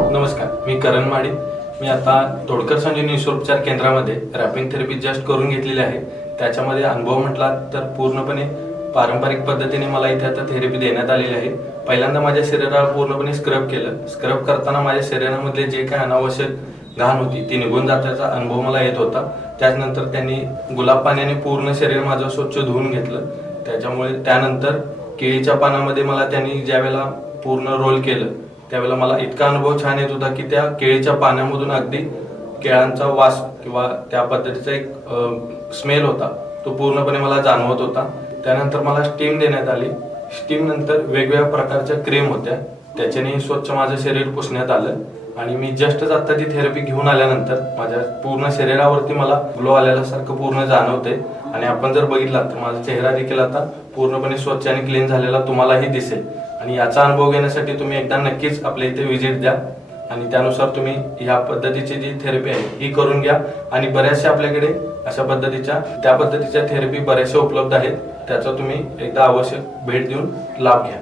नमस्कार, मी करण माडी. मी आता तोडकर संजीवनी निसर्गोपचार केंद्रामध्ये रॅपिंग थेरपी जस्ट करून घेतलेली आहे. त्याच्यामध्ये अनुभव म्हटला तर पूर्णपणे पारंपरिक पद्धतीने मला इथे आता थेरपी देण्यात आलेली आहे. पहिल्यांदा माझ्या शरीराला पूर्णपणे स्क्रब केलं. स्क्रब करताना माझ्या शरीरामधले जे काही अनावश्यक घाण होती ती निघून जाण्याचा अनुभव मला येत होता. त्यानंतर त्यांनी गुलाब पाण्याने पूर्ण शरीर माझं स्वच्छ धुवून घेतलं. त्याच्यामुळे त्यानंतर केळीच्या पानामध्ये मला त्यांनी ज्यावेळेला पूर्ण रोल केलं त्यावेळेला मला इतका अनुभव छान येत होता की त्या केळीच्या पाण्यामधून अगदी केळांचा वास किंवा त्या पद्धतीचा एक स्मेल होता तो पूर्णपणे मला जाणवत होता. त्यानंतर मला स्टीम देण्यात आली. स्टीम नंतर वेगवेगळ्या प्रकारच्या क्रीम होत्या, त्याच्याने स्वच्छ माझं शरीर पुसण्यात आलं. आणि मी जस्टच आता ती थेरपी घेऊन आल्यानंतर माझ्या पूर्ण शरीरावरती मला ग्लो आलेल्यासारखं पूर्ण जाणवते. आणि आपण जर बघितला तर माझा चेहरा देखील आता पूर्णपणे स्वच्छ आणि क्लीन झालेला तुम्हालाही दिसेल. आणि याचा अनुभव घेण्यासाठी तुम्ही एकदा नक्कीच आपल्या इथे व्हिजिट द्या आणि त्यानुसार तुम्ही ह्या पद्धतीची जी थेरपी आहे ही करून घ्या. आणि बऱ्याचशा आपल्याकडे अशा पद्धतीच्या त्या पद्धतीच्या थेरपी बऱ्याचशा उपलब्ध आहेत. त्याचा तुम्ही एकदा आवश्यक भेट देऊन लाभ घ्या.